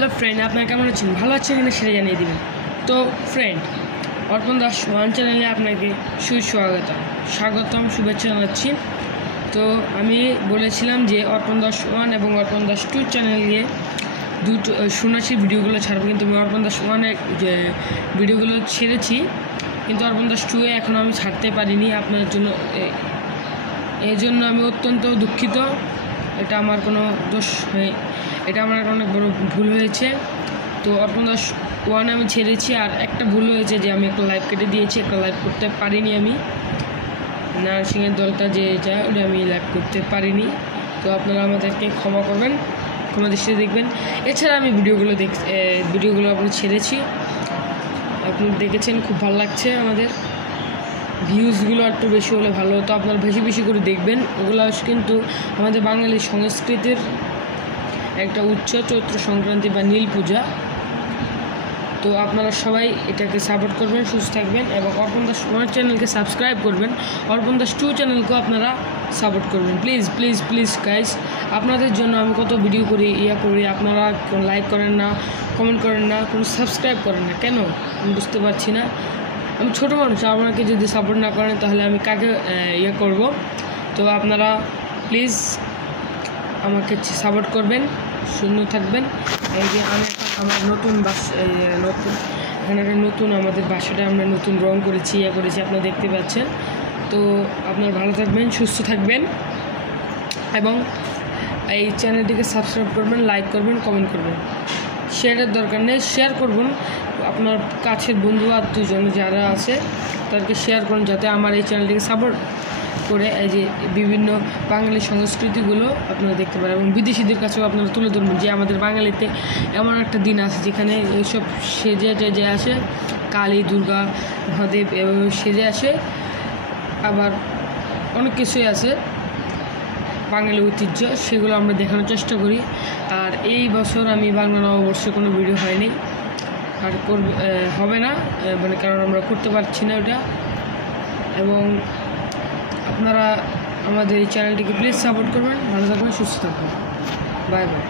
Hello friend, আপনারা কেমন আছেন? ভালো আছেন কিনা সেটা জানিয়ে দেবেন। তো ফ্রেন্ড, অর্পণ দাস ওয়ান চ্যানেলে আপনাকে স্বাগতম শুভেচ্ছা জানাচ্ছি। তো আমি বলেছিলাম যে অর্পণ দাস ওয়ান এবং অর্পণ দাস টু চ্যানেলে দুটো সন্ন্যাসী ভিডিওগুলো ছাড়বো, কিন্তু আমি অর্পণ দাস ওয়ানে যে ভিডিওগুলো ছেড়েছি, কিন্তু অর্পণ দাস টুয়ে এখনও আমি ছাড়তে পারিনি আপনার জন্য। এই জন্য আমি অত্যন্ত দুঃখিত। এটা আমার কোনো দোষ হয়, এটা আমার অনেক বড় ভুল হয়েছে। তো অর্পণ দাস ওয়ানে আমি ছেড়েছি, আর একটা ভুল হয়েছে যে আমি একটা লাইভ কেটে দিয়েছি, একটা লাইভ করতে পারিনি। আমি নার্সিংয়ের দলটা যে যায় ওটা আমি লাইভ করতে পারিনি। তো আপনারা আমাদেরকে ক্ষমা করবেন, ক্ষমা দৃষ্টিতে দেখবেন। এছাড়া আমি ভিডিওগুলো আপনি ছেড়েছি, আপনি দেখেছেন, খুব ভালো লাগছে। আমাদের ভিউজগুলো একটু বেশি হলে ভালো হতো, আপনারা বেশি বেশি করে দেখবেন। ওগুলো কিন্তু আমাদের বাঙালি সংস্কৃতির একটা উৎস, চৈত্র সংক্রান্তি বা নীল পূজা। তো আপনারা সবাই এটাকে সাপোর্ট করবেন, সুস্থ থাকবেন, এবং অর্পণ দাস ওয়ান চ্যানেলকে সাবস্ক্রাইব করবেন। অর্পণ দাস টু চ্যানেলকেও আপনারা সাপোর্ট করবেন, প্লিজ প্লিজ প্লিজ গাইস। আপনাদের জন্য আমি কত ভিডিও করি, আপনারা কোনো লাইক করেন না, কমেন্ট করেন না, কোনো সাবস্ক্রাইব করেন না, কেন আমি বুঝতে পারছি না। আমি ছোটো মানুষ, আপনাকে যদি সাপোর্ট না করেন তাহলে আমি কাকে করব? তো আপনারা প্লিজ আমাকে সাপোর্ট করবেন, সুন্দর থাকবেন। এই যে আমি আমার নতুন আমাদের বাসাটা আমরা নতুন রং করেছি, আপনারা দেখতে পাচ্ছেন। তো আপনারা ভালো থাকবেন, সুস্থ থাকবেন, এবং এই চ্যানেলটিকে সাবস্ক্রাইব করবেন, লাইক করবেন, কমেন্ট করবেন। শেয়ারের দরকার নেই, শেয়ার করবেন আপনার কাছের বন্ধু আত্মীয়জন যারা আছে তাদেরকে শেয়ার করুন, যাতে আমার এই চ্যানেলটিকে সাপোর্ট করে এই যে বিভিন্ন বাঙালি সংস্কৃতিগুলো আপনারা দেখতে পারেন, এবং বিদেশিদের কাছেও আপনারা তুলে ধরবেন যে আমাদের বাঙালিতে এমন একটা দিন আছে যেখানে এইসব সেজে আসে, কালী, দুর্গা, মহাদেব সেজে আসে, আবার অনেক কিছুই আছে বাঙালি ঐতিহ্য, সেগুলো আমরা দেখানোর চেষ্টা করি। আর এই বছর আমি বাংলা নববর্ষে কোনো ভিডিও হয়নি, আর হবে না, মানে কারণ আমরা করতে পারছি না ওটা। এবং আপনারা আমাদের এই চ্যানেলটিকে প্লিজ সাপোর্ট করবেন, ভালো থাকবেন, সুস্থ থাকবেন। Bye bye.